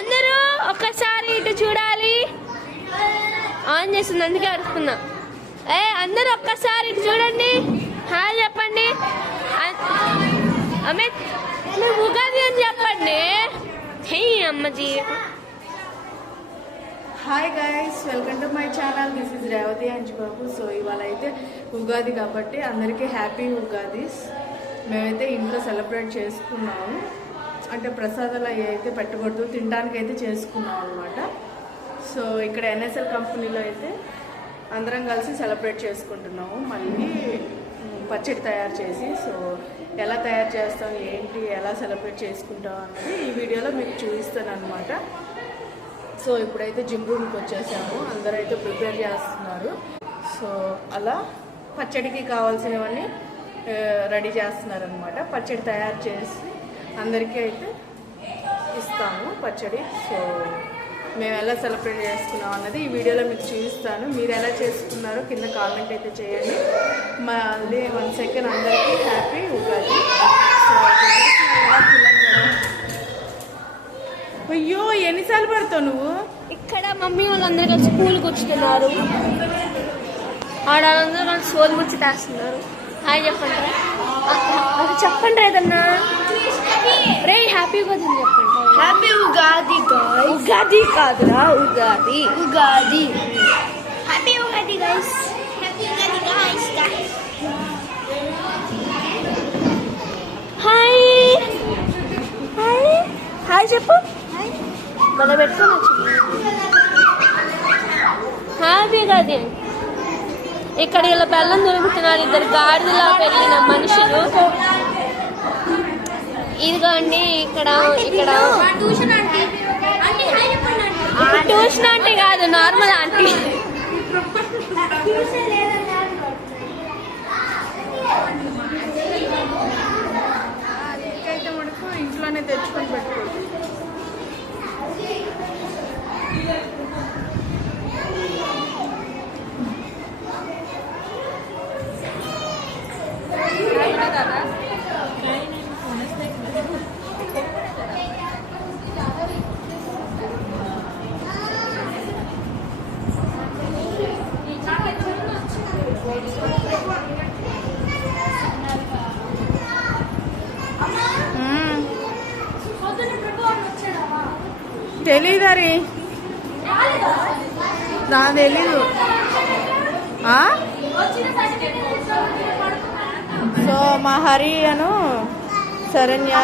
అందరూ ఒక్కసారి ఇటు చూడాలి. ఆన్ చేస్తుంది అందుకే అరుస్తున్నా. అందరూ ఒక్కసారి ఇటు చూడండి. హాయ్ చెప్పండి. అమిత్ ఉగాది అని చెప్పండి. హే అమ్మజీ. Hi guys, welcome to my channel. This is Revathi Anjababu. So ఇవాళ అయితే ఉగాది కాబట్టి అందరికీ హ్యాపీ ఉగాదీస్. మేమైతే ఇంట్లో సెలబ్రేట్ చేసుకున్నాము. అంటే ప్రసాదాలు అవి అయితే పెట్టకూడదు, తినడానికి అయితే చేసుకున్నాం అనమాట. సో ఇక్కడ ఎన్ఎస్ఎల్ కంపెనీలో అయితే అందరం కలిసి సెలబ్రేట్ చేసుకుంటున్నాము. మళ్ళీ పచ్చడి తయారు చేసి, సో ఎలా తయారు చేస్తాం, ఏంటి, ఎలా సెలబ్రేట్ చేసుకుంటాం అన్నది ఈ వీడియోలో మీకు చూపిస్తాను అనమాట. సో ఇప్పుడైతే జిమ్ రూమ్కి వచ్చేసాము. అందరూ అయితే ప్రిపేర్ చేస్తున్నారు. సో అలా పచ్చడికి కావాల్సినవన్నీ రెడీ చేస్తున్నారు అనమాట. పచ్చడి తయారు చేసి అందరికీ అయితే ఇస్తాము పచ్చడి. సో మేము ఎలా సెలబ్రేట్ చేసుకున్నాం అన్నది ఈ వీడియోలో మీకు చూపిస్తాను. మీరు ఎలా చేసుకున్నారో కింద కామెంట్ అయితే చేయండి. మళ్ళీ 1 సెకండ్ అందరికీ హ్యాపీ ఉగాది. అయ్యో ఎన్నిసార్లు పడతావు నువ్వు? ఇక్కడ మమ్మీ వాళ్ళందరూ కలిసి స్కూల్కి వచ్చుతున్నారు. ఆడందరూ కలిసి సోల్ గుర్చి తెస్తున్నారు. హాయ్ చెప్పండి. అది చెప్పండి ఏదన్నా. రే హ్యాపీ ఉగాది చెప్పండి. Happy Ugadi guys. ఉగాది కాదురా, Ugadi. Ugadi. Happy Ugadi guys. Happy Ugadi guys. Hi hi hi చెప్పు. మన పెట్టుకొని వచ్చింది. హ్యాపీ ఉగాది. ఇక్కడ ఇలా బెల్లం దొరుకుతున్నారు. 2 గాడిదలా పెరిగిన మనుషులు. ఇదిగోండి ఇక్కడ ఇక్కడ ట్యూషన్ ఆంటీ కాదు, నార్మల్ ఆంటీ. అయితే మనకు ఇంట్లోనే తెచ్చుకొని పెట్టుకోవచ్చు. తెలీదరి నాకు తెలీదు. సో మా హరి అను శరణ్య,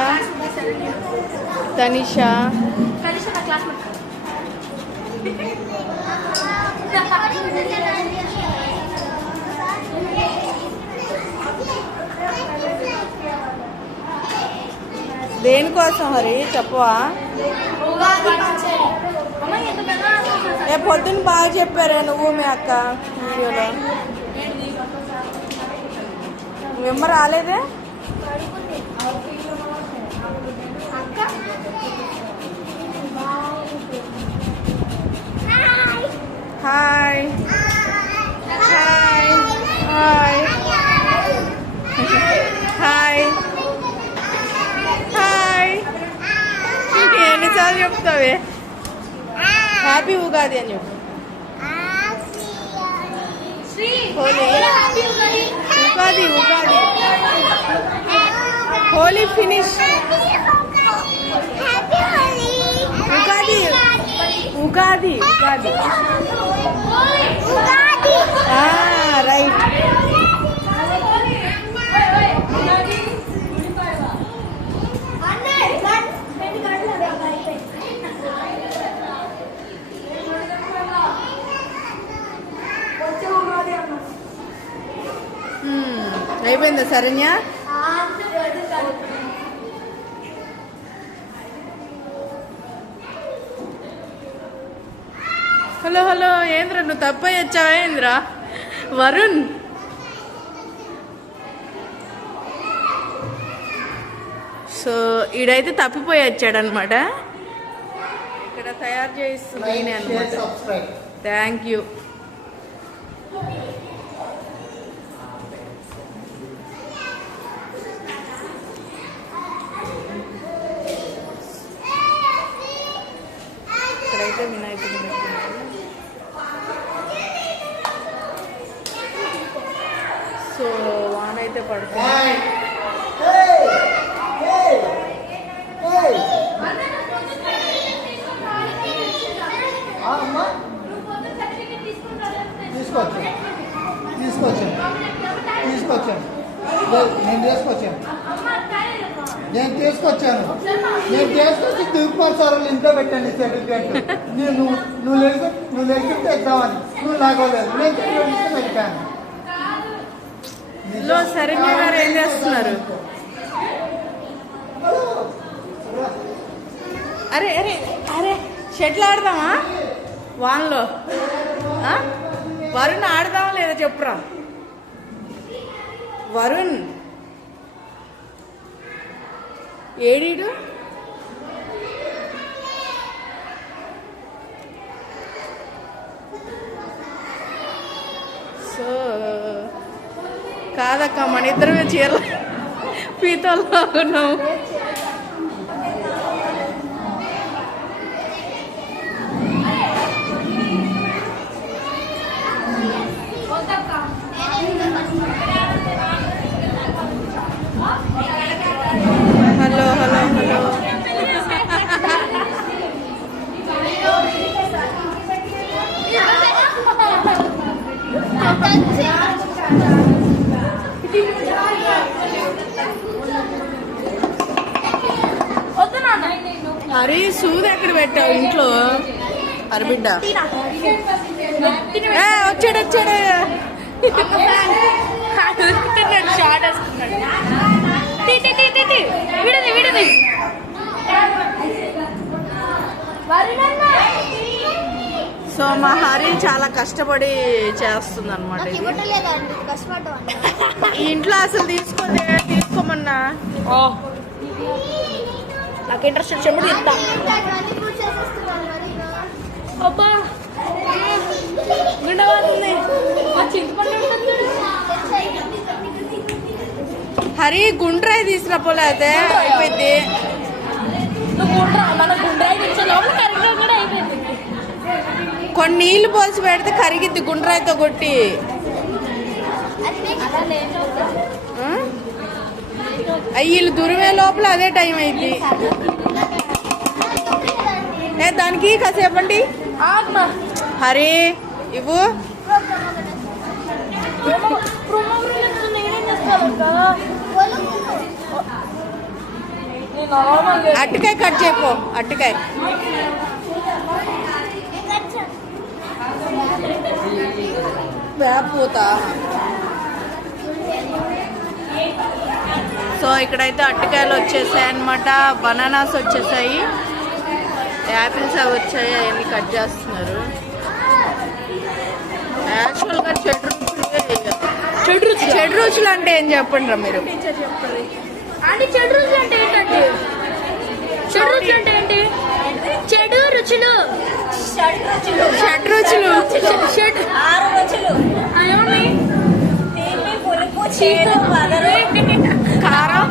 తనిషా, దేనికోసం హరి చెప్పవా? పొద్దున్న బాగా చెప్పారే నువ్వు మీ అక్క వీడియోలో. నువ్వెమ్మ రాలేదే? Hi hi hi hi hi. ఎన్నిసార్లు చెప్తావే హ్యాపీ ఉగాది అని చెప్పు. హోలీ ఉగాది ఉగాది హోలీ ఫినిష్. ఉగాది ఉగాది ఉగాది రైట్. అయిపోయిందా శరణ్య? Hello hello. ఏంద్ర నువ్వు తప్పయి వచ్చావా ఏంద్రా? వరుణ్ సో ఈడైతే తప్పిపోయి వచ్చాడనమాట. ఇక్కడ తయారు చేస్తుంది అనమాట. Thank you. అయితే వినాయకుడిని పెట్టుకున్నారు. సో వాన అయితే పడుతుంది. తీసుకొచ్చాను నేను తీసుకొచ్చి తిరుపతి సార్ ఇంట్లో పెట్టండి సర్టిఫికేట్. నువ్వు లేకుంటే ఇద్దామని నువ్వు లాగోలేదు. నేను పెట్టాను. శరణ్య గారు ఏం చేస్తున్నారు? అరే అరే అరే షెట్లు ఆడదామా వాన్లో? వరుణ్ ఆడదామా లేదా చెప్పురా. వరుణ్ ఏడీడు? సో కాదక్క మన ఇద్దరమే చీరలు పీతల్లో ఉన్నాము. హలో హలో హలో హరి సూది ఎక్కడ పెట్టావు ఇంట్లో? హరిబిడ్డ వచ్చాడు షార్ట్ విడది. సో మా హరి చాలా కష్టపడి చేస్తుంది అనమాట. ఇంట్లో అసలు తీసుకోమన్నా నాకు ఇంట్రెస్ట్ వచ్చినప్పుడు ఇస్తా. అబ్బా హరి గుండ్రాయి తీసుకురాపోలే అయితే అయిపోయింది. కొన్ని నీళ్లు పోసి పెడితే కరిగిద్ది గుండ్రాయితో కొట్టి. వీళ్ళు దురిమే లోపల అదే టైం అయింది. దానికి కాసేపండి హరి ఇవ్వు. అట్టుకాయ కట్ చేయపో. అట్టుకాయ వేపూత. సో ఇక్కడైతే అట్టుకాయలు వచ్చేసాయి అనమాట. బనానాస్ వచ్చేసాయి, యాపిల్స్ అవి వచ్చాయి. అవన్నీ కట్ చేస్తున్నారు. యాక్చువల్గా చెడు రుచులు అంటే ఏం చెప్పండి రా మీరు? చెడు రుచులు అంటే ఏంటంటే చెడు రుచులు కారం.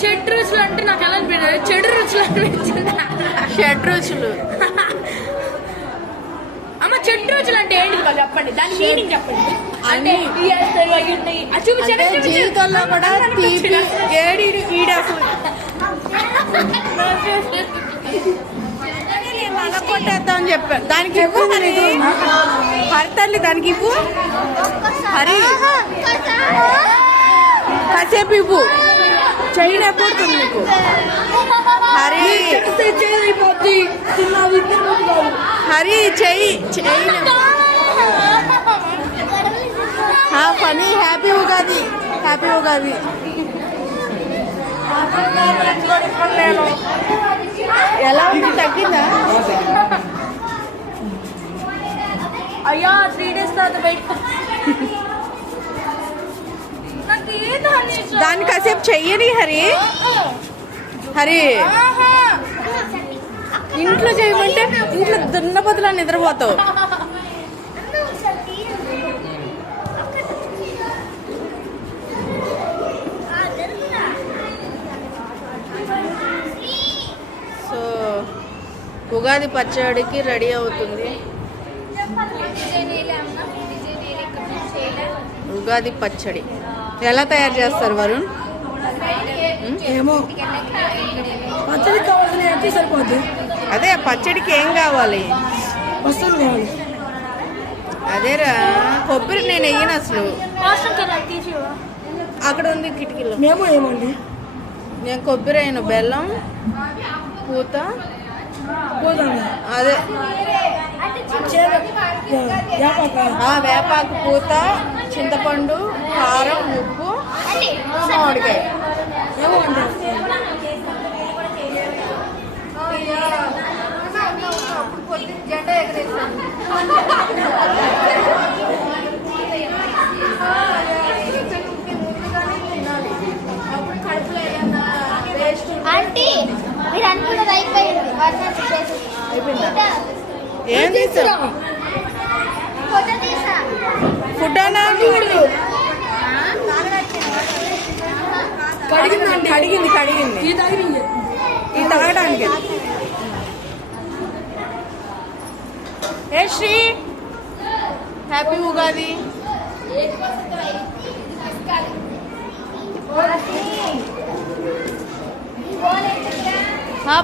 చెడు రుచులు అంటే నాకు ఎలా అనిపించదు, చెడు రుచులు అనిపించింది. షడ్ రుచులు. అమ్మ చెడు రుచులు అంటే ఏంటి చెప్పండి, దాని మీనింగ్ చెప్పండి. అంటే జీవితంలో కూడా తీపి ఏడి ఈడేస్తుంది. కొట్టేద్దామని చెప్పాను. దానికి ఇవ్వు హరి. హరితల్లి దానికి ఇవ్వు. హరి కాసేపు ఇవ్వు. చెయ్యి ఎప్పుడుతుంది నీకు? హరి హరి చెయ్యి పని. హ్యాపీ ఉగాది. హ్యాపీ ఉగాది. ఎలా ఉంది? తగ్గిందా? అయ్యా 3 days తర్వాత వెయిట్. దాన్ని కాసేపు చెయ్యని హరి. హరి ఇంట్లో చేయమంటే ఇంట్లో దున్నపోతులా నిద్రపోతావు. సో ఉగాది పచ్చడికి రెడీ అవుతుంది. ఉగాది పచ్చడి ఎలా తయారు చేస్తారు వరుణ్? ఏమో పచ్చడి కావాల్సిన అయితే సరిపోద్ది. అదే పచ్చడికి ఏం కావాలి? వస్తువులు కావాలి. అదేరా కొబ్బరి నేను వెయ్యను అసలు. అక్కడ ఉంది కిటికీలో. మేము ఏమండి నేను కొబ్బరి అయిన బెల్లం పూత అదే వేపాకు పూత చింతపండు కారం ఉప్పు మామిడికాయ. ఆంటీ మీరు అనుకున్నది అయిపోయింది. అయిపోయిందా? ఏం తీసా? ఫుడ్ అన్నా చూడదు. కడిగింది ఇది తాగడానికి. ఏ శ్రీ హ్యాపీ ఉగాది.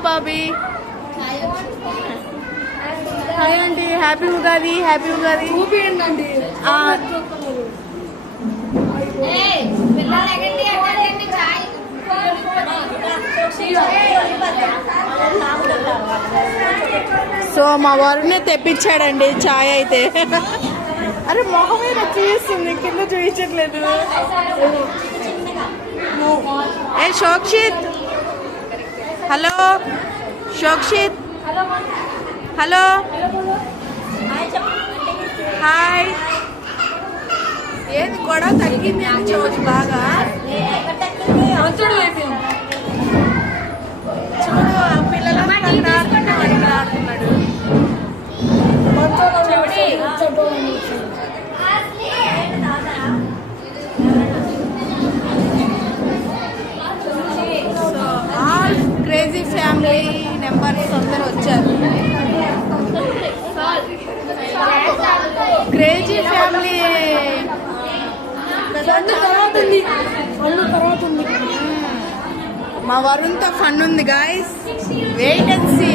బాబీ హాయ్ అండి. హ్యాపీ ఉగాది. హ్యాపీ ఉగాది. చూపించండి. సో మా వారునే తెప్పించాడండి చాయ్ అయితే. అరే మొహం మీద చూపిస్తుంది, కింద చూపించట్లేదు. ఏ శోక్షిత్, హలో శోక్షిత్, హలో హాయ్. ఏది గొడవ తగ్గింది అని చూడు బాగా. చూడు ఆ పిల్లలు ఆడుతున్నాడు. ఆల్ క్రేజీ ఫ్యామిలీ మెంబర్స్ అందరూ వచ్చారు. క్రేజీ ఫ్యామిలీ మా వరుణ్తో ఫన్ ఉంది గాయస్. Wait and see.